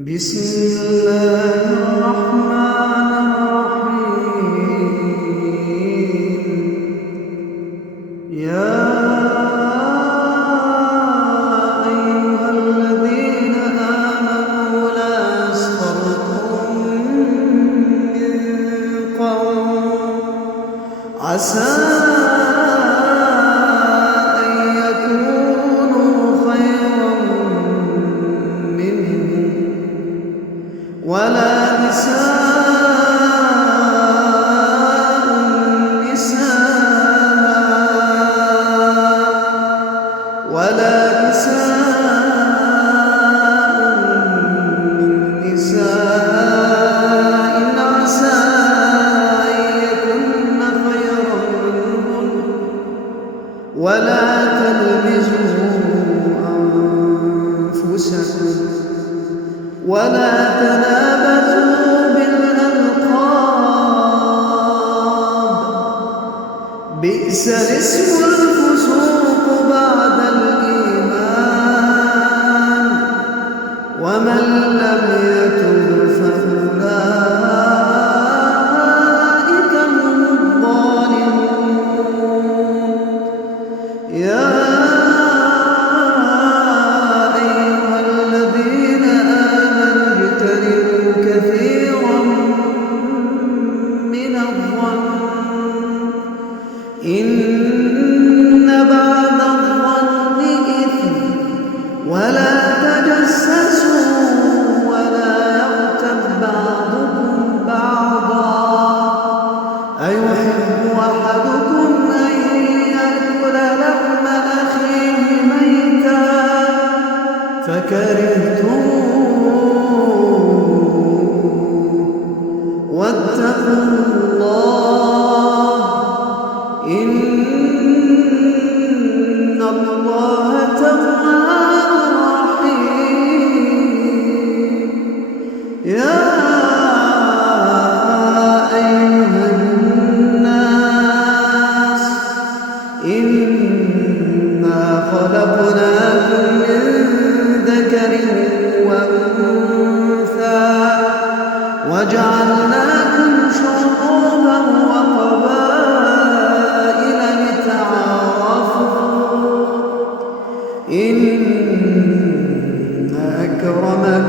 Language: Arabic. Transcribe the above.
بسم الله الرحمن الرحيم. يا أيها الذين آمنوا لا يسخر قوم من قوم عسى أن يكونوا خيرا منهم ولا نساء عسى أن يكن خيرا منهن ولا تلمزوا أنفسكم ولا تنابزوا بالألقاب بئس الاسم الفسوق بعد الإيمان ومن لم يتب فأولئك هم الظالمون. يا أيها الذين آمنوا اجتنبوا كثيرا من الظن إن بعد الظن إثم ولا تجسسوا ولا يغتب بعضكم بعضا أيحب أحدكم أن يأكل لحم أخيه ميتا فكرهتموه واتقوا الله إن الله تواب رحيم. يا أيها الناس إنا خلقناكم من ذكر وأنثى وجعلناكم شعوبا وقبائل لتعارفوا إن أكرمكم